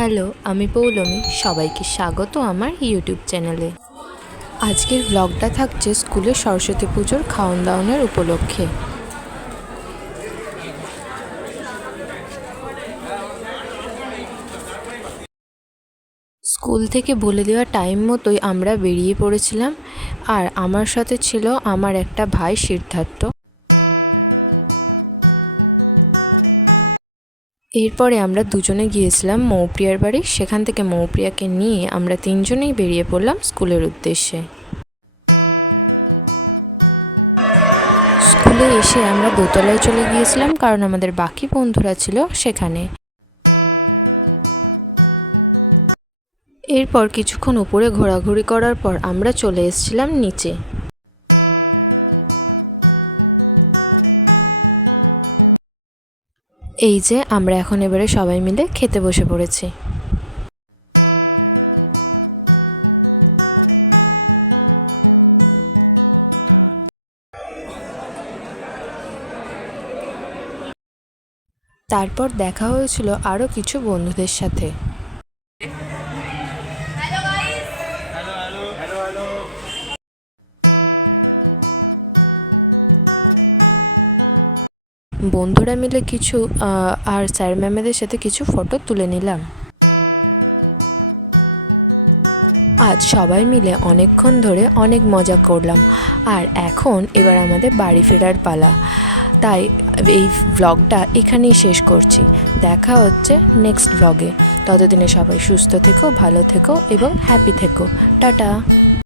Hello, আমি পৌলমী। সবাইকে স্বাগত আমার ইউটিউব চ্যানেলে। আজকের ব্লগটা থাকছে স্কুলে সরস্বতী পুজোর খাওয়ান দাওয়ানের উপলক্ষে। স্কুল থেকে বলে দেওয়া টাইম মতোই আমরা বেরিয়ে পড়েছিলাম। আর আমার সাথে ছিল আমার একটা ভাই সিদ্ধার্থ। এরপরে আমরা দুজনে গিয়েছিলাম মৌপ্রিয়ার বাড়ি। সেখান থেকে মৌপ্রিয়াকে নিয়ে আমরা তিনজনেই বেরিয়ে পড়লাম স্কুলের উদ্দেশ্যে। স্কুলে এসে আমরা দোতলায় চলে গিয়েছিলাম, কারণ আমাদের বাকি বন্ধুরা ছিল সেখানে। এরপর কিছুক্ষণ উপরে ঘোরাঘুরি করার পর আমরা চলে এসেছিলাম নিচে। এই যে আমরা এখন এবারে সবাই মিলে খেতে বসে পড়েছি। তারপর দেখা হয়েছিল আরও কিছু বন্ধুদের সাথে। বন্ধুরা মিলে কিছু আর স্যার ম্যামেদের সাথে কিছু ফটো তুলে নিলাম। আজ সবাই মিলে অনেকক্ষণ ধরে অনেক মজা করলাম। আর এবার আমাদের বাড়ি ফেরার পালা। তাই এই ব্লগটা এখানেই শেষ করছি। দেখা হচ্ছে নেক্সট ব্লগে। ততদিনে সবাই সুস্থ থেকো, ভালো থেকো এবং হ্যাপি থেকো। টাটা।